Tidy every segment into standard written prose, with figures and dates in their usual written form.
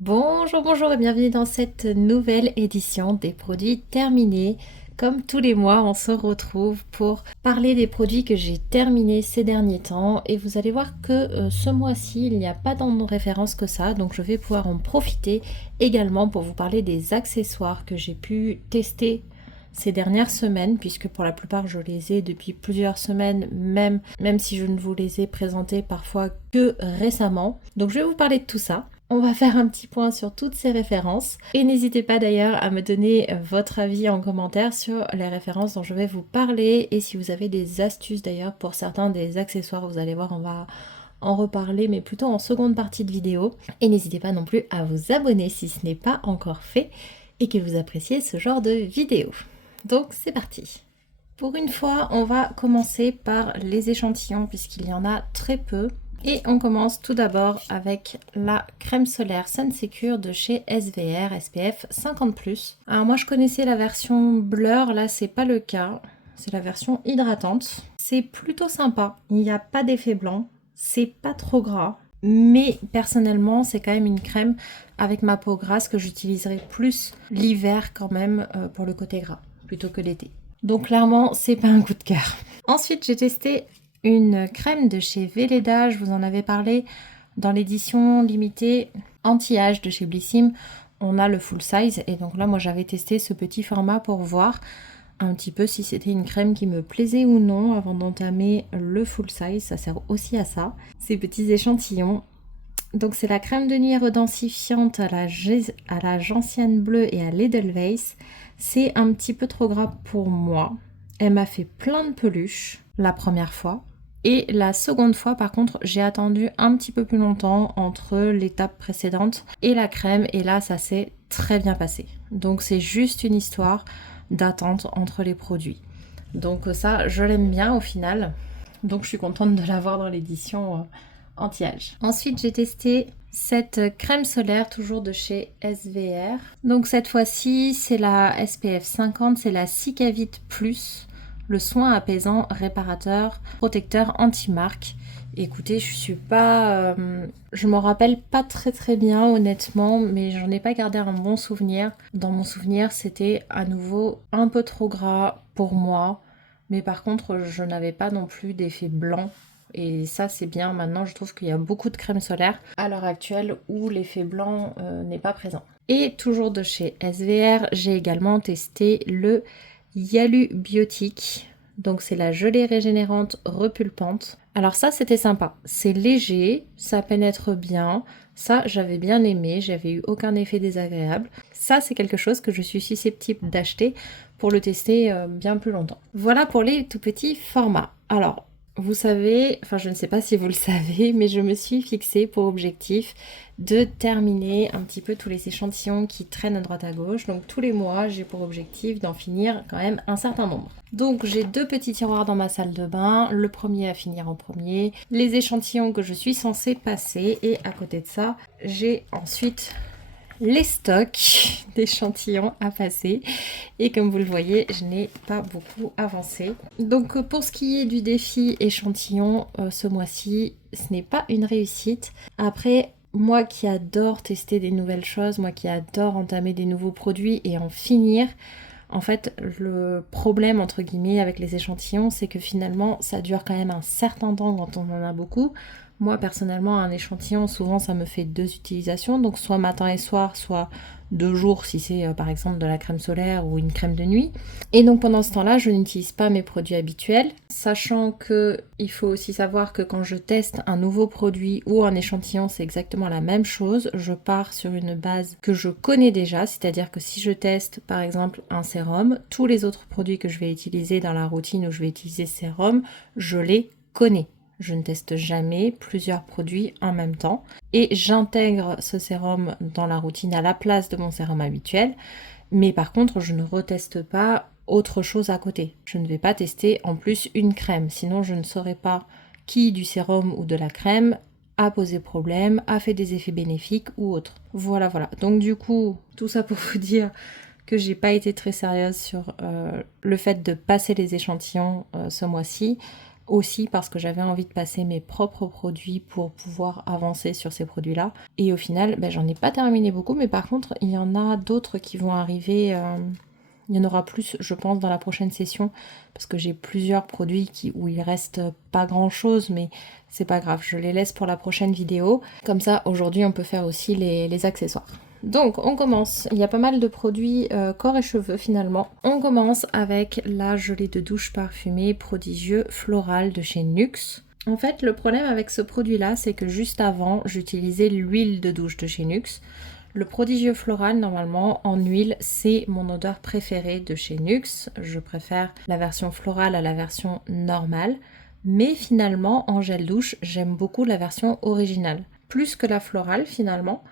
Bonjour, bonjour et bienvenue dans cette nouvelle édition des produits terminés. Comme tous les mois, on se retrouve pour parler des produits que j'ai terminés ces derniers temps et vous allez voir que ce mois-ci, il n'y a pas tant de références que ça, donc je vais pouvoir en profiter également pour vous parler des accessoires que j'ai pu tester ces dernières semaines, puisque pour la plupart je les ai depuis plusieurs semaines, même si je ne vous les ai présentés parfois que récemment. Donc je vais vous parler de tout ça. On va faire un petit point sur toutes ces références et n'hésitez pas d'ailleurs à me donner votre avis en commentaire sur les références dont je vais vous parler et si vous avez des astuces d'ailleurs pour certains des accessoires, vous allez voir, on va en reparler mais plutôt en seconde partie de vidéo. Et n'hésitez pas non plus à vous abonner si ce n'est pas encore fait et que vous appréciez ce genre de vidéo. Donc c'est parti. Pour une fois, on va commencer par les échantillons puisqu'il y en a très peu. Et on commence tout d'abord avec la crème solaire Sun Secure de chez SVR SPF 50+. Alors moi je connaissais la version blur, là c'est pas le cas. C'est la version hydratante. C'est plutôt sympa, il n'y a pas d'effet blanc, c'est pas trop gras. Mais personnellement c'est quand même une crème avec ma peau grasse que j'utiliserai plus l'hiver quand même pour le côté gras plutôt que l'été. Donc clairement c'est pas un coup de cœur. Ensuite j'ai testé une crème de chez Velleda, je vous en avais parlé dans l'édition limitée anti-âge de chez Blissim. On a le full size et donc là moi j'avais testé ce petit format pour voir un petit peu si c'était une crème qui me plaisait ou non avant d'entamer le full size. Ça sert aussi à ça, ces petits échantillons. Donc c'est la crème de nuit redensifiante à la gentiane bleue et à l'Edelweiss. C'est un petit peu trop gras pour moi. Elle m'a fait plein de peluches la première fois. Et la seconde fois, par contre, j'ai attendu un petit peu plus longtemps entre l'étape précédente et la crème. Et là, ça s'est très bien passé. Donc c'est juste une histoire d'attente entre les produits. Donc ça, je l'aime bien au final. Donc je suis contente de l'avoir dans l'édition anti-âge. Ensuite, j'ai testé cette crème solaire toujours de chez SVR. Donc cette fois-ci, c'est la SPF 50, c'est la Cicavite Plus, le soin apaisant, réparateur, protecteur anti-marque. Écoutez, je m'en rappelle pas très bien honnêtement, mais j'en ai pas gardé un bon souvenir. Dans mon souvenir, c'était à nouveau un peu trop gras pour moi, mais par contre, je n'avais pas non plus d'effet blanc. Et ça c'est bien, maintenant je trouve qu'il y a beaucoup de crèmes solaires à l'heure actuelle où l'effet blanc n'est pas présent. Et toujours de chez SVR, j'ai également testé le Yalu Biotique. Donc c'est la gelée régénérante repulpante. Alors ça c'était sympa, c'est léger, ça pénètre bien, ça j'avais bien aimé, j'avais eu aucun effet désagréable. Ça c'est quelque chose que je suis susceptible d'acheter pour le tester bien plus longtemps. Voilà pour les tout petits formats. Alors vous savez, enfin je ne sais pas si vous le savez, mais je me suis fixée pour objectif de terminer un petit peu tous les échantillons qui traînent à droite à gauche. Donc tous les mois, j'ai pour objectif d'en finir quand même un certain nombre. Donc j'ai deux petits tiroirs dans ma salle de bain, le premier à finir en premier, les échantillons que je suis censée passer et à côté de ça, j'ai ensuite les stocks d'échantillons à passer et comme vous le voyez je n'ai pas beaucoup avancé. Donc pour ce qui est du défi échantillon ce mois-ci ce n'est pas une réussite. Après moi qui adore tester des nouvelles choses, moi qui adore entamer des nouveaux produits et en finir, en fait le problème entre guillemets avec les échantillons c'est que finalement ça dure quand même un certain temps quand on en a beaucoup. Moi, personnellement, un échantillon, souvent, ça me fait 2 utilisations. Donc, soit matin et soir, soit 2 jours si c'est, par exemple, de la crème solaire ou une crème de nuit. Et donc, pendant ce temps-là, je n'utilise pas mes produits habituels. Sachant que il faut aussi savoir que quand je teste un nouveau produit ou un échantillon, c'est exactement la même chose. Je pars sur une base que je connais déjà. C'est-à-dire que si je teste, par exemple, un sérum, tous les autres produits que je vais utiliser dans la routine où je vais utiliser ce sérum, je les connais. Je ne teste jamais plusieurs produits en même temps et j'intègre ce sérum dans la routine à la place de mon sérum habituel. Mais par contre, je ne reteste pas autre chose à côté. Je ne vais pas tester en plus une crème, sinon je ne saurais pas qui du sérum ou de la crème a posé problème, a fait des effets bénéfiques ou autre. Voilà. Donc du coup, tout ça pour vous dire que j'ai pas été très sérieuse sur le fait de passer les échantillons ce mois-ci. aussi parce que j'avais envie de passer mes propres produits pour pouvoir avancer sur ces produits-là. Et au final, j'en ai pas terminé beaucoup, mais par contre, il y en a d'autres qui vont arriver. Il y en aura plus, je pense, dans la prochaine session, parce que j'ai plusieurs produits où il reste pas grand-chose, mais c'est pas grave, je les laisse pour la prochaine vidéo. Comme ça, aujourd'hui, on peut faire aussi les accessoires. Donc, on commence. Il y a pas mal de produits corps et cheveux, finalement. On commence avec la gelée de douche parfumée Prodigieux Floral de chez Nuxe. En fait, le problème avec ce produit-là, c'est que juste avant, j'utilisais l'huile de douche de chez Nuxe. Le Prodigieux Floral, normalement, en huile, c'est mon odeur préférée de chez Nuxe. Je préfère la version florale à la version normale. Mais finalement, en gel douche, j'aime beaucoup la version originale. Plus que la florale, finalement.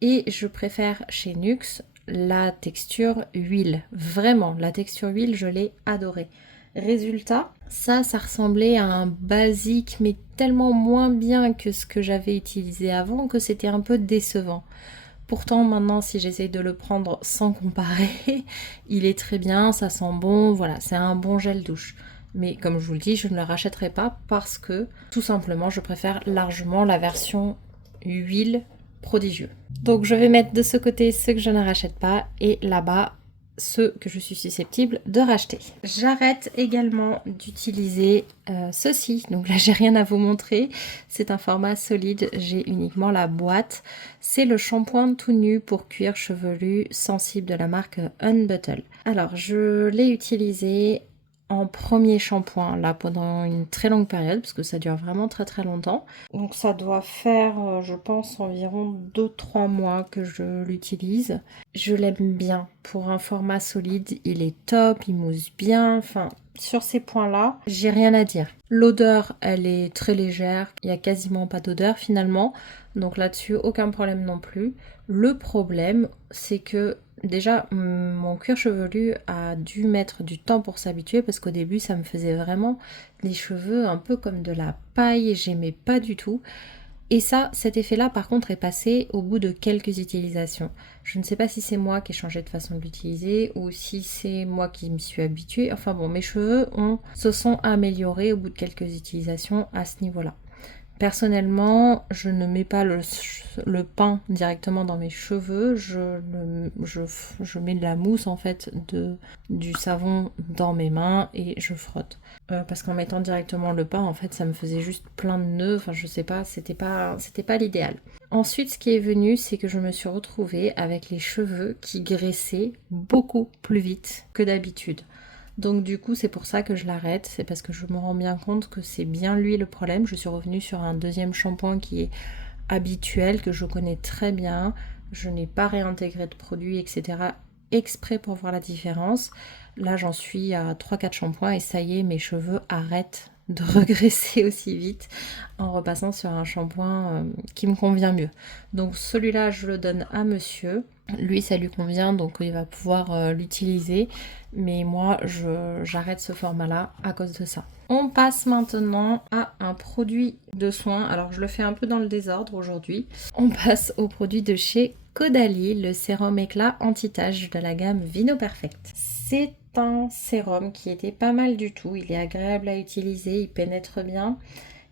Et je préfère chez Nuxe la texture huile. Vraiment, la texture huile, je l'ai adorée. Résultat, ça ressemblait à un basique, mais tellement moins bien que ce que j'avais utilisé avant que c'était un peu décevant. Pourtant, maintenant, si j'essaye de le prendre sans comparer, il est très bien, ça sent bon, voilà, c'est un bon gel douche. Mais comme je vous le dis, je ne le rachèterai pas parce que, tout simplement, je préfère largement la version huile Prodigieux. Donc, je vais mettre de ce côté ceux que je ne rachète pas et là-bas, ceux que je suis susceptible de racheter. J'arrête également d'utiliser ceci. Donc là, j'ai rien à vous montrer. C'est un format solide. J'ai uniquement la boîte. C'est le shampoing tout nu pour cuir chevelu sensible de la marque Unbottle. Alors, je l'ai utilisé en premier shampoing là pendant une très longue période parce que ça dure vraiment très très longtemps. Donc ça doit faire je pense environ 2-3 mois que je l'utilise. Je l'aime bien pour un format solide, il est top, il mousse bien, enfin sur ces points-là, j'ai rien à dire. L'odeur, elle est très légère, il n'y a quasiment pas d'odeur finalement, donc là-dessus aucun problème non plus. Le problème, c'est que déjà, mon cuir chevelu a dû mettre du temps pour s'habituer parce qu'au début, ça me faisait vraiment les cheveux un peu comme de la paille, j'aimais pas du tout. Et ça, cet effet-là, par contre, est passé au bout de quelques utilisations. Je ne sais pas si c'est moi qui ai changé de façon de l'utiliser ou si c'est moi qui m'y suis habituée. Enfin bon, mes cheveux se sont améliorés au bout de quelques utilisations à ce niveau-là. Personnellement, je ne mets pas le pain directement dans mes cheveux, je mets de la mousse en fait, du savon dans mes mains et je frotte. Parce qu'en mettant directement le pain, en fait, ça me faisait juste plein de nœuds, enfin je sais pas, c'était pas l'idéal. Ensuite, ce qui est venu, c'est que je me suis retrouvée avec les cheveux qui graissaient beaucoup plus vite que d'habitude. Donc du coup c'est pour ça que je l'arrête, c'est parce que je me rends bien compte que c'est bien lui le problème. Je suis revenue sur un deuxième shampoing qui est habituel, que je connais très bien. Je n'ai pas réintégré de produits, etc. exprès pour voir la différence. Là j'en suis à 3-4 shampoings et ça y est, mes cheveux arrêtent de regresser aussi vite en repassant sur un shampoing qui me convient mieux. Donc celui-là je le donne à monsieur. Lui ça lui convient donc il va pouvoir l'utiliser. Mais moi, j'arrête ce format-là à cause de ça. On passe maintenant à un produit de soin. Alors, je le fais un peu dans le désordre aujourd'hui. On passe au produit de chez Caudalie, le sérum éclat anti-tache de la gamme Vino Perfect. C'est un sérum qui était pas mal du tout. Il est agréable à utiliser, il pénètre bien.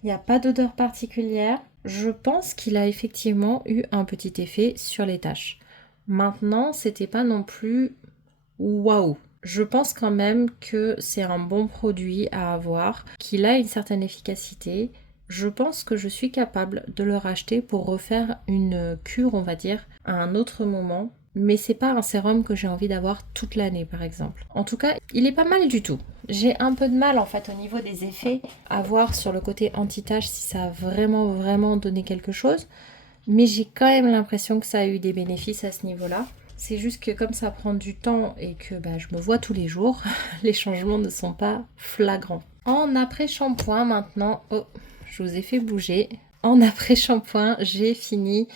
Il n'y a pas d'odeur particulière. Je pense qu'il a effectivement eu un petit effet sur les taches. Maintenant, c'était pas non plus waouh. Je pense quand même que c'est un bon produit à avoir, qu'il a une certaine efficacité. Je pense que je suis capable de le racheter pour refaire une cure, on va dire, à un autre moment. Mais c'est pas un sérum que j'ai envie d'avoir toute l'année, par exemple. En tout cas, il est pas mal du tout. J'ai un peu de mal, en fait, au niveau des effets, à voir sur le côté anti-tache si ça a vraiment, vraiment donné quelque chose. Mais j'ai quand même l'impression que ça a eu des bénéfices à ce niveau-là. C'est juste que comme ça prend du temps et que je me vois tous les jours, les changements ne sont pas flagrants. En après-shampoing maintenant, oh, je vous ai fait bouger. En après-shampoing, j'ai fini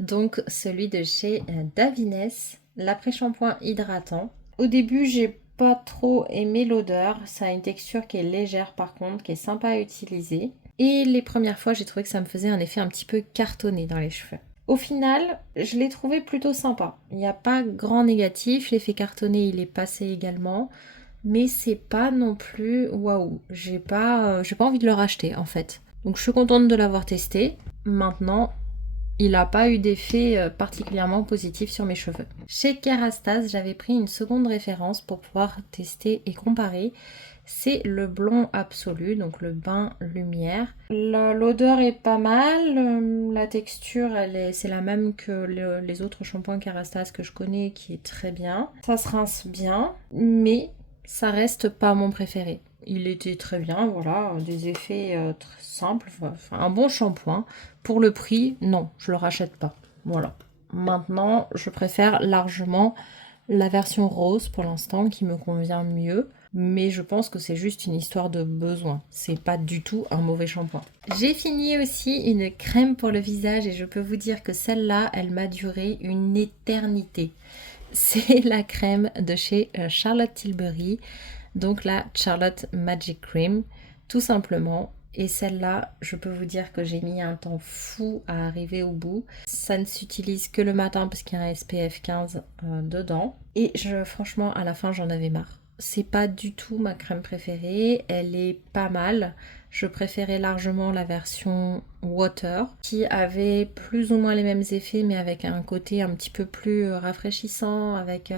donc celui de chez Davines, l'après-shampoing hydratant. Au début, j'ai pas trop aimé l'odeur. Ça a une texture qui est légère par contre, qui est sympa à utiliser. Et les premières fois, j'ai trouvé que ça me faisait un effet un petit peu cartonné dans les cheveux. Au final, je l'ai trouvé plutôt sympa. Il n'y a pas grand négatif. L'effet cartonné, il est passé également. mais c'est pas non plus waouh. J'ai pas envie de le racheter en fait. Donc je suis contente de l'avoir testé. Maintenant, il n'a pas eu d'effet particulièrement positif sur mes cheveux. Chez Kerastase, j'avais pris une seconde référence pour pouvoir tester et comparer. C'est le blond absolu, donc le bain lumière. L'odeur est pas mal, la texture c'est la même que les autres shampoings Kerastase que je connais, qui est très bien. Ça se rince bien, mais ça reste pas mon préféré. Il était très bien, voilà, des effets très simples, enfin, un bon shampoing. Pour le prix, non, je le rachète pas. Voilà. Maintenant, je préfère largement la version rose pour l'instant qui me convient mieux. Mais je pense que c'est juste une histoire de besoin. C'est pas du tout un mauvais shampoing. J'ai fini aussi une crème pour le visage et je peux vous dire que celle-là, elle m'a duré une éternité. C'est la crème de chez Charlotte Tilbury, donc la Charlotte Magic Cream, tout simplement. Et celle-là, je peux vous dire que j'ai mis un temps fou à arriver au bout. Ça ne s'utilise que le matin parce qu'il y a un SPF 15 dedans. Et franchement, à la fin, j'en avais marre. C'est pas du tout ma crème préférée, elle est pas mal. Je préférais largement la version Water qui avait plus ou moins les mêmes effets mais avec un côté un petit peu plus rafraîchissant, avec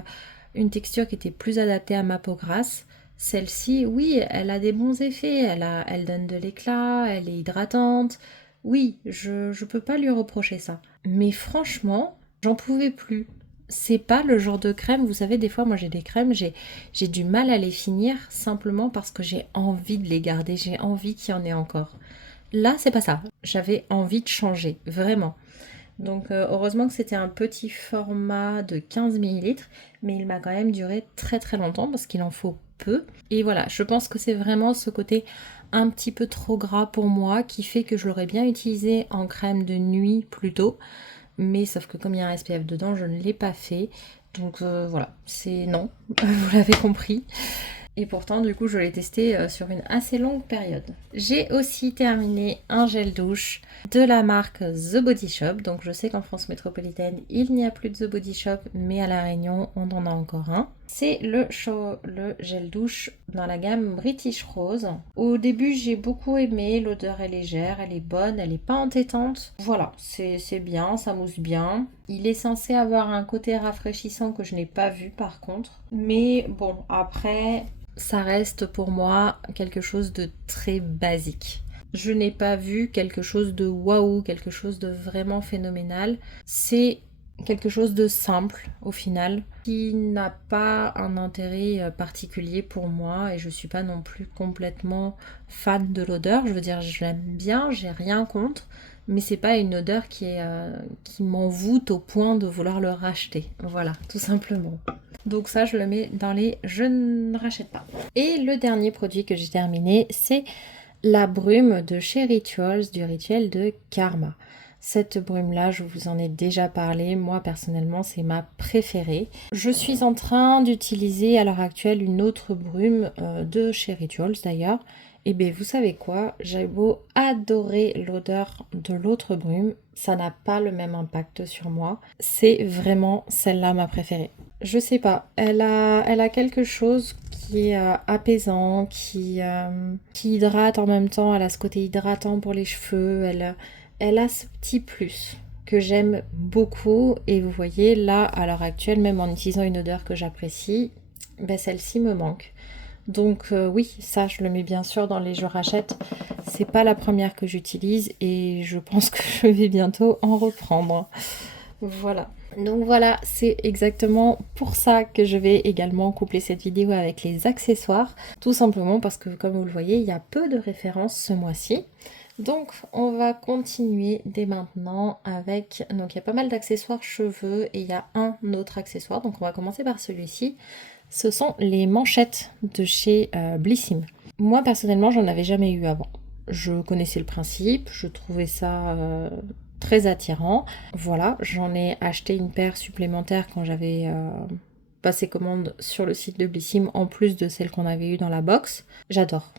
une texture qui était plus adaptée à ma peau grasse. Celle-ci, oui, elle a des bons effets, elle donne de l'éclat, elle est hydratante. Oui, je peux pas lui reprocher ça. Mais franchement, j'en pouvais plus. C'est pas le genre de crème, vous savez, des fois, moi j'ai des crèmes, j'ai du mal à les finir simplement parce que j'ai envie de les garder, j'ai envie qu'il y en ait encore. Là, c'est pas ça. J'avais envie de changer, vraiment. Donc heureusement que c'était un petit format de 15 ml, mais il m'a quand même duré très très longtemps parce qu'il en faut peu. Et voilà, je pense que c'est vraiment ce côté un petit peu trop gras pour moi qui fait que je l'aurais bien utilisé en crème de nuit plutôt. Mais sauf que comme il y a un SPF dedans, je ne l'ai pas fait. Donc voilà, c'est non, vous l'avez compris. Et pourtant, du coup, je l'ai testé sur une assez longue période. J'ai aussi terminé un gel douche de la marque The Body Shop. Donc, je sais qu'en France métropolitaine, il n'y a plus de The Body Shop, mais à La Réunion, on en a encore un. C'est le gel douche dans la gamme British Rose. Au début, j'ai beaucoup aimé. L'odeur est légère, elle est bonne, elle n'est pas entêtante. Voilà, c'est bien, ça mousse bien. Il est censé avoir un côté rafraîchissant que je n'ai pas vu par contre. Mais bon, après, ça reste pour moi quelque chose de très basique. Je n'ai pas vu quelque chose de waouh, quelque chose de vraiment phénoménal. C'est quelque chose de simple au final, qui n'a pas un intérêt particulier pour moi et je suis pas non plus complètement fan de l'odeur. Je veux dire, je l'aime bien, j'ai rien contre, mais c'est pas une odeur qui m'envoûte au point de vouloir le racheter. Voilà, tout simplement. Donc ça, je le mets dans les je ne rachète pas. Et le dernier produit que j'ai terminé, c'est la brume de chez Rituals, du rituel de Karma. Cette brume-là, je vous en ai déjà parlé. Moi, personnellement, c'est ma préférée. Je suis en train d'utiliser à l'heure actuelle une autre brume de chez Rituals d'ailleurs. Et bien, vous savez quoi? J'ai beau adorer l'odeur de l'autre brume, ça n'a pas le même impact sur moi. C'est vraiment celle-là ma préférée. Je sais pas, elle a quelque chose qui est apaisant, qui hydrate en même temps. Elle a ce côté hydratant pour les cheveux. Elle a ce petit plus que j'aime beaucoup. Et vous voyez, là, à l'heure actuelle, même en utilisant une odeur que j'apprécie, ben, celle-ci me manque. Donc oui, ça je le mets bien sûr dans les je rachète. C'est pas la première que j'utilise et je pense que je vais bientôt en reprendre. Voilà. Donc voilà, c'est exactement pour ça que je vais également coupler cette vidéo avec les accessoires. Tout simplement parce que comme vous le voyez, il y a peu de références ce mois-ci. Donc on va continuer dès maintenant avec... Donc il y a pas mal d'accessoires cheveux et il y a un autre accessoire. Donc on va commencer par celui-ci. Ce sont les manchettes de chez Blissim. Moi personnellement, j'en avais jamais eu avant. Je connaissais le principe, je trouvais ça très attirant. Voilà, j'en ai acheté une paire supplémentaire quand j'avais passé commande sur le site de Blissim, en plus de celle qu'on avait eue dans la box. J'adore.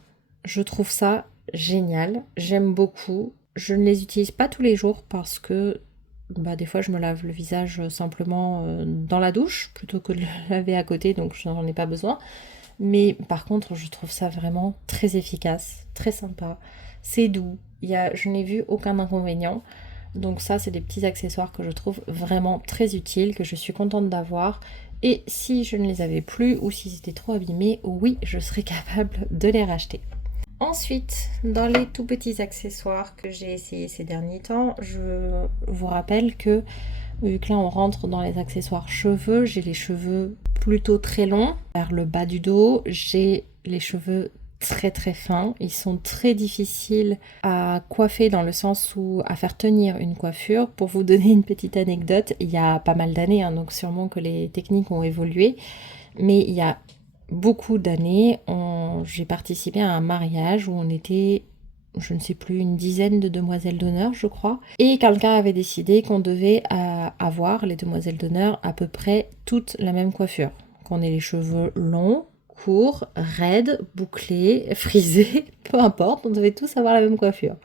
Je trouve ça génial, j'aime beaucoup. Je ne les utilise pas tous les jours parce que des fois je me lave le visage simplement dans la douche plutôt que de le laver à côté, donc je n'en ai pas besoin. Mais par contre, je trouve ça vraiment très efficace, très sympa. C'est doux, je n'ai vu aucun inconvénient. Donc ça, c'est des petits accessoires que je trouve vraiment très utiles, que je suis contente d'avoir. Et si je ne les avais plus ou si c'était trop abîmé, oui, je serais capable de les racheter. Ensuite, dans les tout petits accessoires que j'ai essayé ces derniers temps, je vous rappelle que, vu que là on rentre dans les accessoires cheveux, j'ai les cheveux plutôt très longs vers le bas du dos, j'ai les cheveux très très fins, ils sont très difficiles à coiffer dans le sens où à faire tenir une coiffure. Pour vous donner une petite anecdote, il y a pas mal d'années, hein, donc sûrement que les techniques ont évolué, mais il y a beaucoup d'années, j'ai participé à un mariage où on était, je ne sais plus, une dizaine de demoiselles d'honneur, je crois. Et quelqu'un avait décidé qu'on devait avoir, les demoiselles d'honneur, à peu près toute la même coiffure. Qu'on ait les cheveux longs, courts, raides, bouclés, frisés, peu importe, on devait tous avoir la même coiffure.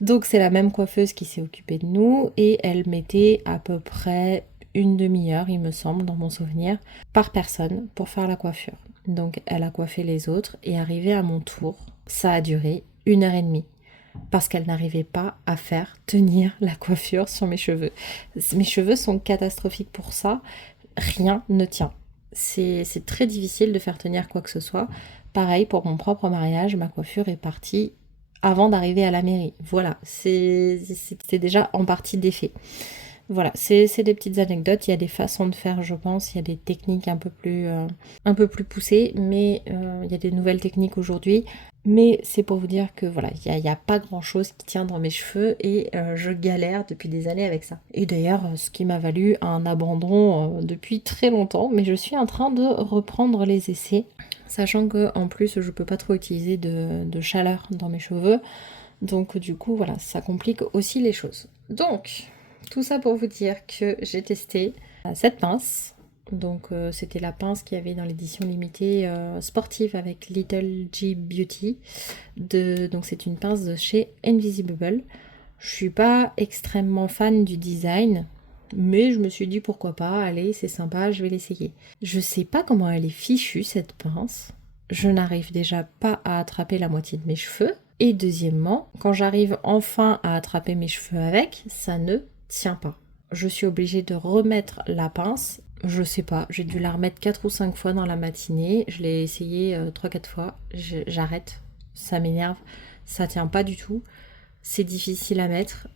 Donc c'est la même coiffeuse qui s'est occupée de nous et elle mettait à peu près une demi-heure, il me semble, dans mon souvenir, par personne pour faire la coiffure. Donc elle a coiffé les autres et arrivé à mon tour, ça a duré 1 heure et demie parce qu'elle n'arrivait pas à faire tenir la coiffure sur mes cheveux. Mes cheveux sont catastrophiques pour ça, rien ne tient. C'est très difficile de faire tenir quoi que ce soit. Pareil pour mon propre mariage, ma coiffure est partie avant d'arriver à la mairie. Voilà, c'était déjà en partie défait. Voilà, c'est des petites anecdotes, il y a des façons de faire, je pense, il y a des techniques un peu plus poussées, mais il y a des nouvelles techniques aujourd'hui. Mais c'est pour vous dire que voilà, il n'y a pas grand chose qui tient dans mes cheveux et je galère depuis des années avec ça. Et d'ailleurs, ce qui m'a valu un abandon depuis très longtemps, mais je suis en train de reprendre les essais, sachant que en plus je peux pas trop utiliser de chaleur dans mes cheveux. Donc du coup, voilà, ça complique aussi les choses. Donc, tout ça pour vous dire que j'ai testé cette pince. Donc c'était la pince qu'il y avait dans l'édition limitée sportive avec Little G Beauty. Donc c'est une pince de chez Invisible. Je suis pas extrêmement fan du design, mais je me suis dit pourquoi pas, allez c'est sympa, je vais l'essayer. Je sais pas comment elle est fichue cette pince. Je n'arrive déjà pas à attraper la moitié de mes cheveux. Et deuxièmement, quand j'arrive enfin à attraper mes cheveux avec, ça ne tient pas. Je suis obligée de remettre la pince. Je sais pas, j'ai dû la remettre 4 ou 5 fois dans la matinée. Je l'ai essayé 3-4 fois. J'arrête. Ça m'énerve. Ça tient pas du tout. C'est difficile à mettre.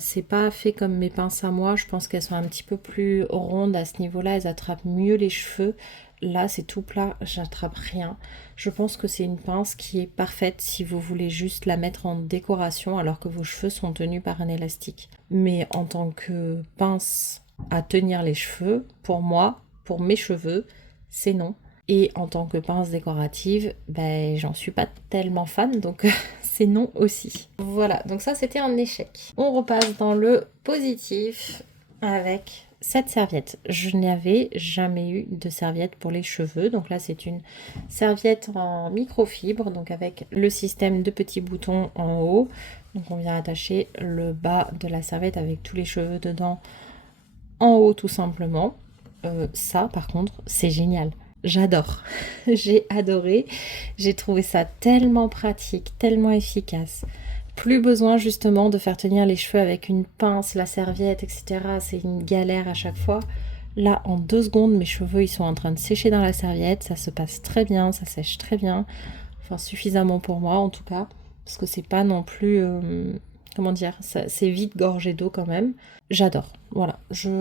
C'est pas fait comme mes pinces à moi. Je pense qu'elles sont un petit peu plus rondes à ce niveau-là. Elles attrapent mieux les cheveux. Là, c'est tout plat, j'attrape rien. Je pense que c'est une pince qui est parfaite si vous voulez juste la mettre en décoration alors que vos cheveux sont tenus par un élastique. Mais en tant que pince à tenir les cheveux, pour moi, pour mes cheveux, c'est non. Et en tant que pince décorative, ben j'en suis pas tellement fan, donc c'est non aussi. Voilà, donc ça c'était un échec. On repasse dans le positif avec cette serviette. Je n'avais jamais eu de serviette pour les cheveux. Donc là, c'est une serviette en microfibre, donc avec le système de petits boutons en haut. Donc on vient attacher le bas de la serviette avec tous les cheveux dedans en haut tout simplement. Ça, par contre, c'est génial. J'adore. J'ai adoré. J'ai trouvé ça tellement pratique, tellement efficace. Plus besoin justement de faire tenir les cheveux avec une pince, la serviette, etc. C'est une galère à chaque fois. Là, en 2 secondes, mes cheveux ils sont en train de sécher dans la serviette. Ça se passe très bien, ça sèche très bien. Enfin, suffisamment pour moi en tout cas. Parce que c'est pas non plus... comment dire, c'est vite gorgé d'eau quand même. J'adore. Voilà.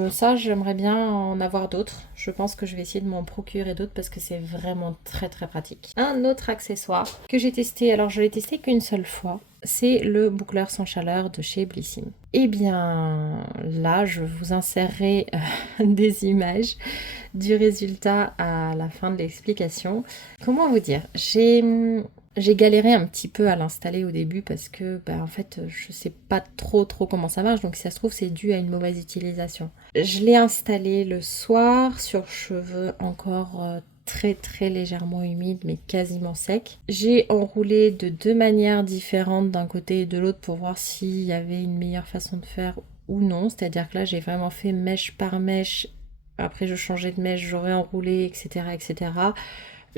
Ça, j'aimerais bien en avoir d'autres. Je pense que je vais essayer de m'en procurer d'autres parce que c'est vraiment très très pratique. Un autre accessoire que j'ai testé, alors je l'ai testé qu'une seule fois, c'est le boucleur sans chaleur de chez Blissim. Et bien là, je vous insérerai des images du résultat à la fin de l'explication. Comment vous dire ? J'ai galéré un petit peu à l'installer au début parce que en fait je sais pas trop comment ça marche, donc si ça se trouve c'est dû à une mauvaise utilisation. Je l'ai installé le soir sur cheveux encore très très légèrement humides mais quasiment secs. J'ai enroulé de 2 manières différentes d'un côté et de l'autre pour voir s'il y avait une meilleure façon de faire ou non, c'est-à-dire que là j'ai vraiment fait mèche par mèche, après je changeais de mèche, j'aurais enroulé, etc. etc.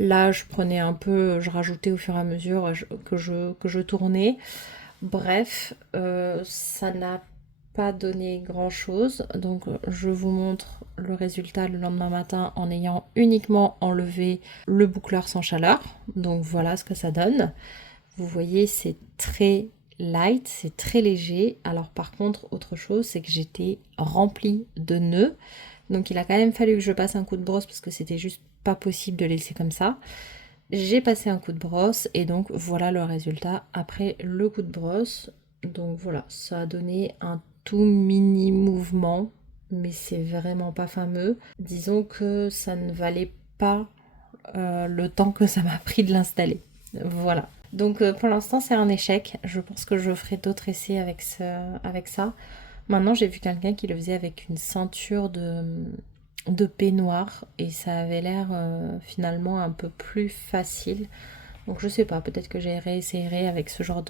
Là, je prenais un peu, je rajoutais au fur et à mesure que je tournais. Bref, ça n'a pas donné grand chose. Donc, je vous montre le résultat le lendemain matin en ayant uniquement enlevé le boucleur sans chaleur. Donc, voilà ce que ça donne. Vous voyez, c'est très light, c'est très léger. Alors, par contre, autre chose, c'est que j'étais remplie de nœuds. Donc, il a quand même fallu que je passe un coup de brosse parce que c'était juste pas possible de laisser comme ça. J'ai passé un coup de brosse et donc voilà le résultat après le coup de brosse. Donc voilà, ça a donné un tout mini mouvement, mais c'est vraiment pas fameux. Disons que ça ne valait pas le temps que ça m'a pris de l'installer. Voilà. Donc pour l'instant c'est un échec. Je pense que je ferai d'autres essais avec ça. Maintenant j'ai vu quelqu'un qui le faisait avec une ceinture de peignoir et ça avait l'air finalement un peu plus facile. Donc je sais pas, peut-être que j'ai réessayerai avec ce genre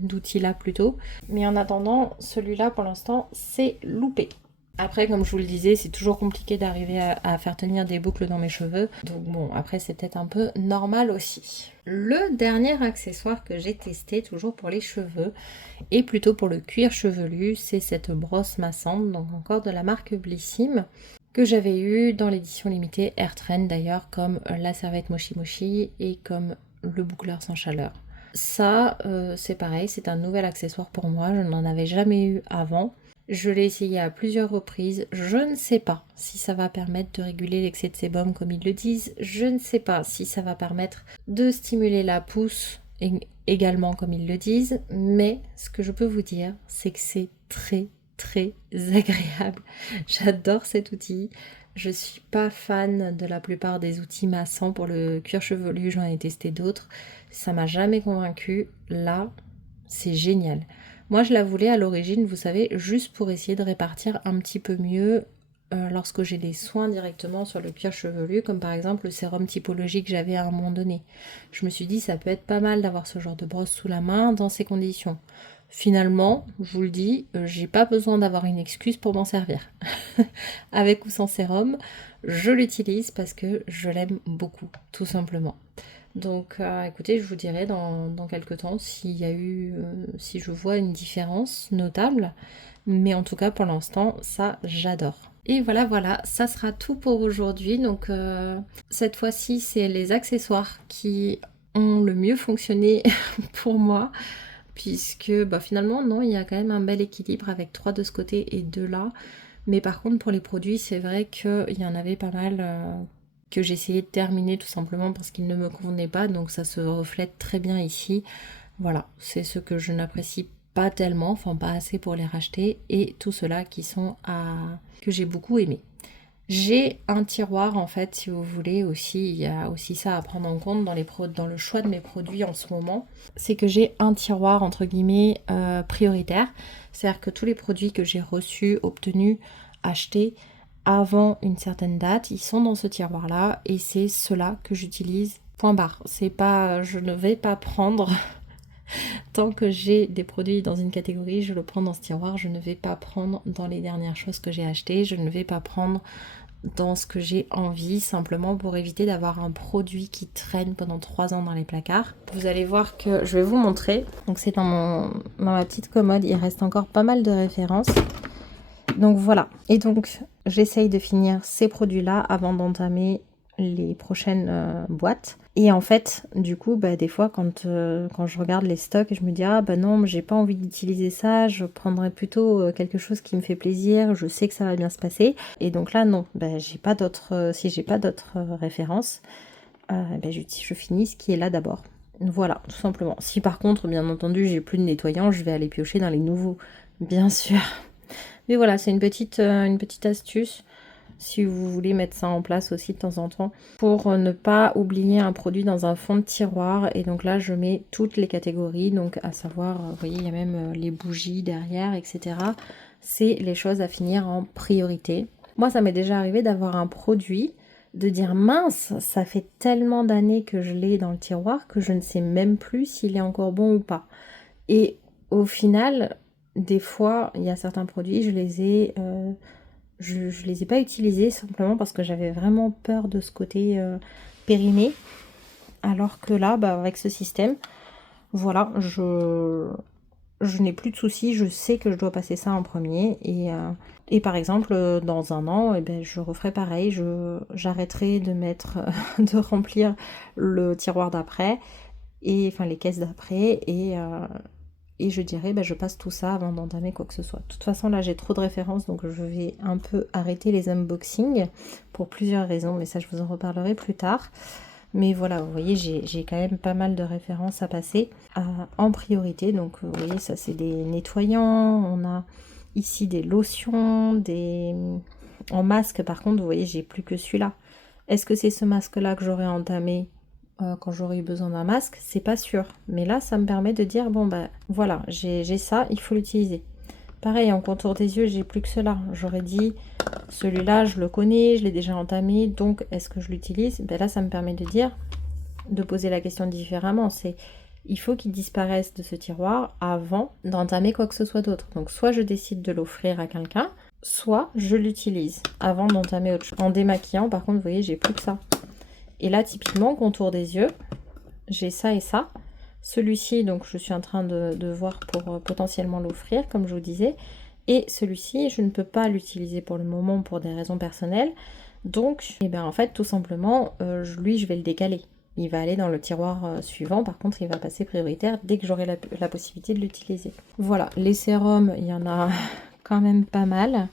d'outil là plutôt. Mais en attendant, celui-là pour l'instant c'est loupé. Après, comme je vous le disais, c'est toujours compliqué d'arriver à faire tenir des boucles dans mes cheveux. Donc bon, après c'est peut-être un peu normal aussi. Le dernier accessoire que j'ai testé, toujours pour les cheveux, et plutôt pour le cuir chevelu, c'est cette brosse massante, donc encore de la marque Blissim, que j'avais eu dans l'édition limitée Air Trend d'ailleurs, comme la serviette Moshi Moshi et comme le boucleur sans chaleur. Ça, c'est pareil, c'est un nouvel accessoire pour moi, je n'en avais jamais eu avant. Je l'ai essayé à plusieurs reprises, je ne sais pas si ça va permettre de réguler l'excès de sébum comme ils le disent, je ne sais pas si ça va permettre de stimuler la pousse également comme ils le disent, mais ce que je peux vous dire, c'est que c'est très agréable. J'adore cet outil. Je suis pas fan de la plupart des outils massants pour le cuir chevelu, j'en ai testé d'autres. Ça m'a jamais convaincue. Là, c'est génial. Moi, je la voulais à l'origine, vous savez, juste pour essayer de répartir un petit peu mieux lorsque j'ai des soins directement sur le cuir chevelu, comme par exemple le sérum typologique que j'avais à un moment donné. Je me suis dit, ça peut être pas mal d'avoir ce genre de brosse sous la main dans ces conditions. Finalement, je vous le dis, j'ai pas besoin d'avoir une excuse pour m'en servir. Avec ou sans sérum, je l'utilise parce que je l'aime beaucoup, tout simplement. Donc écoutez, je vous dirai dans quelques temps s'il y a eu, si je vois une différence notable. Mais en tout cas, pour l'instant, ça, j'adore. Et voilà, ça sera tout pour aujourd'hui. Donc cette fois-ci, c'est les accessoires qui ont le mieux fonctionné pour moi. Puisque finalement, non, il y a quand même un bel équilibre avec 3 de ce côté et 2 là. Mais par contre, pour les produits, c'est vrai qu'il y en avait pas mal que j'essayais de terminer tout simplement parce qu'ils ne me convenaient pas. Donc ça se reflète très bien ici. Voilà, c'est ce que je n'apprécie pas tellement, enfin pas assez pour les racheter. Et tout cela que j'ai beaucoup aimé. J'ai un tiroir en fait, si vous voulez aussi, il y a aussi ça à prendre en compte dans le choix de mes produits en ce moment. C'est que j'ai un tiroir entre guillemets prioritaire. C'est-à-dire que tous les produits que j'ai reçus, obtenus, achetés avant une certaine date, ils sont dans ce tiroir-là et c'est cela que j'utilise. Point barre. C'est pas, je ne vais pas prendre tant que j'ai des produits dans une catégorie, je le prends dans ce tiroir. Je ne vais pas prendre dans les dernières choses que j'ai achetées. Je ne vais pas prendre dans ce que j'ai envie, simplement pour éviter d'avoir un produit qui traîne pendant 3 ans dans les placards. Vous allez voir que je vais vous montrer. Donc c'est dans ma petite commode, il reste encore pas mal de références. Donc voilà. Et donc j'essaye de finir ces produits-là avant d'entamer les prochaines boîtes. Et en fait, du coup, des fois, quand je regarde les stocks, je me dis ah non, j'ai pas envie d'utiliser ça, je prendrais plutôt quelque chose qui me fait plaisir, je sais que ça va bien se passer. Et donc là, non, j'ai pas d'autres, si j'ai pas d'autres références, je finis ce qui est là d'abord. Voilà, tout simplement. Si par contre, bien entendu, j'ai plus de nettoyant, je vais aller piocher dans les nouveaux, bien sûr. Mais voilà, c'est une petite astuce. Si vous voulez mettre ça en place aussi de temps en temps, pour ne pas oublier un produit dans un fond de tiroir. Et donc là, je mets toutes les catégories, donc à savoir, vous voyez, il y a même les bougies derrière, etc. C'est les choses à finir en priorité. Moi, ça m'est déjà arrivé d'avoir un produit, de dire mince, ça fait tellement d'années que je l'ai dans le tiroir que je ne sais même plus s'il est encore bon ou pas. Et au final, des fois, il y a certains produits, je les ai pas utilisés simplement parce que j'avais vraiment peur de ce côté périmé. Alors que là, avec ce système, voilà, je n'ai plus de soucis, je sais que je dois passer ça en premier. Et par exemple, dans un an, je referai pareil, j'arrêterai de mettre, de remplir le tiroir d'après, et enfin les caisses d'après, et je dirais, je passe tout ça avant d'entamer quoi que ce soit. De toute façon, là, j'ai trop de références, donc je vais un peu arrêter les unboxings pour plusieurs raisons, mais ça, je vous en reparlerai plus tard. Mais voilà, vous voyez, j'ai quand même pas mal de références à passer en priorité. Donc, vous voyez, ça, c'est des nettoyants. On a ici des lotions, en masque, par contre, vous voyez, j'ai plus que celui-là. Est-ce que c'est ce masque-là que j'aurais entamé quand j'aurais eu besoin d'un masque? C'est pas sûr. Mais là, ça me permet de dire, bon, voilà, j'ai ça, il faut l'utiliser. Pareil, en contour des yeux, j'ai plus que cela. J'aurais dit, celui-là, je le connais, je l'ai déjà entamé, donc est-ce que je l'utilise? Là, ça me permet de dire, de poser la question différemment. C'est, il faut qu'il disparaisse de ce tiroir avant d'entamer quoi que ce soit d'autre. Donc, soit je décide de l'offrir à quelqu'un, soit je l'utilise avant d'entamer autre chose. En démaquillant, par contre, vous voyez, j'ai plus que ça. Et là, typiquement, contour des yeux, j'ai ça et ça. Celui-ci, donc je suis en train de voir pour potentiellement l'offrir, comme je vous disais. Et celui-ci, je ne peux pas l'utiliser pour le moment pour des raisons personnelles. Donc, en fait, tout simplement, lui, je vais le décaler. Il va aller dans le tiroir suivant. Par contre, il va passer prioritaire dès que j'aurai la possibilité de l'utiliser. Voilà, les sérums, il y en a quand même pas mal.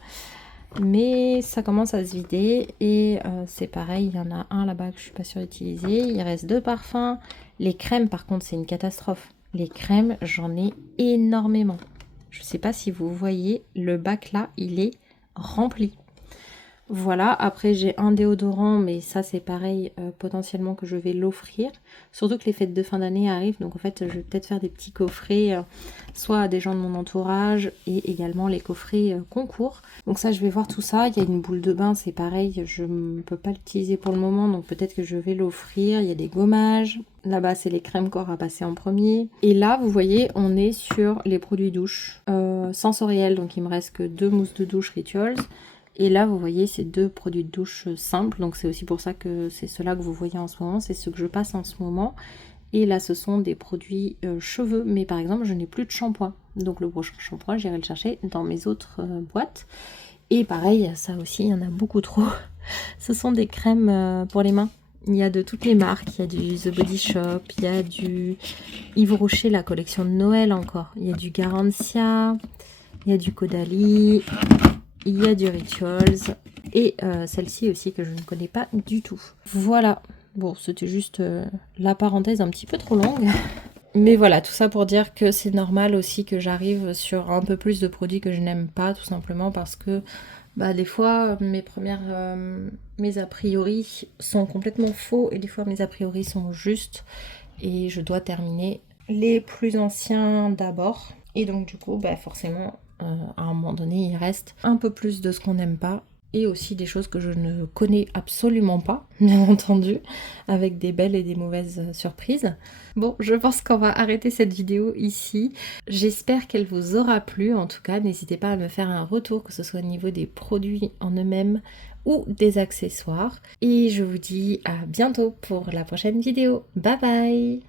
Mais ça commence à se vider et c'est pareil, il y en a un là-bas que je suis pas sûre d'utiliser. Il reste 2 parfums. Les crèmes, par contre, c'est une catastrophe. Les crèmes, j'en ai énormément. Je sais pas si vous voyez, le bac là, il est rempli. Voilà, après j'ai un déodorant, mais ça c'est pareil, potentiellement que je vais l'offrir. Surtout que les fêtes de fin d'année arrivent, donc en fait je vais peut-être faire des petits coffrets, soit à des gens de mon entourage, et également les coffrets concours. Donc ça je vais voir tout ça. Il y a une boule de bain, c'est pareil, je ne peux pas l'utiliser pour le moment, donc peut-être que je vais l'offrir. Il y a des gommages, là-bas c'est les crèmes corps à passer en premier. Et là vous voyez, on est sur les produits douche sensoriels, donc il me reste que 2 mousses de douche Rituals. Et là, vous voyez, c'est 2 produits de douche simples. Donc, c'est aussi pour ça que c'est ceux-là que vous voyez en ce moment. C'est ceux que je passe en ce moment. Et là, ce sont des produits cheveux. Mais par exemple, je n'ai plus de shampoing. Donc, le prochain shampoing, j'irai le chercher dans mes autres boîtes. Et pareil, ça aussi, il y en a beaucoup trop. Ce sont des crèmes pour les mains. Il y a de toutes les marques. Il y a du The Body Shop. Il y a du Yves Rocher, la collection de Noël encore. Il y a du Garantia. Il y a du Caudalie. Il y a du Rituals et celle-ci aussi que je ne connais pas du tout. Voilà, bon c'était juste la parenthèse un petit peu trop longue. Mais voilà, tout ça pour dire que c'est normal aussi que j'arrive sur un peu plus de produits que je n'aime pas, tout simplement parce que des fois mes a priori sont complètement faux et des fois mes a priori sont justes et je dois terminer les plus anciens d'abord. Et donc du coup, forcément, à un moment donné, il reste un peu plus de ce qu'on n'aime pas et aussi des choses que je ne connais absolument pas, bien entendu, avec des belles et des mauvaises surprises. Bon, je pense qu'on va arrêter cette vidéo ici. J'espère qu'elle vous aura plu. En tout cas, n'hésitez pas à me faire un retour, que ce soit au niveau des produits en eux-mêmes ou des accessoires. Et je vous dis à bientôt pour la prochaine vidéo. Bye bye!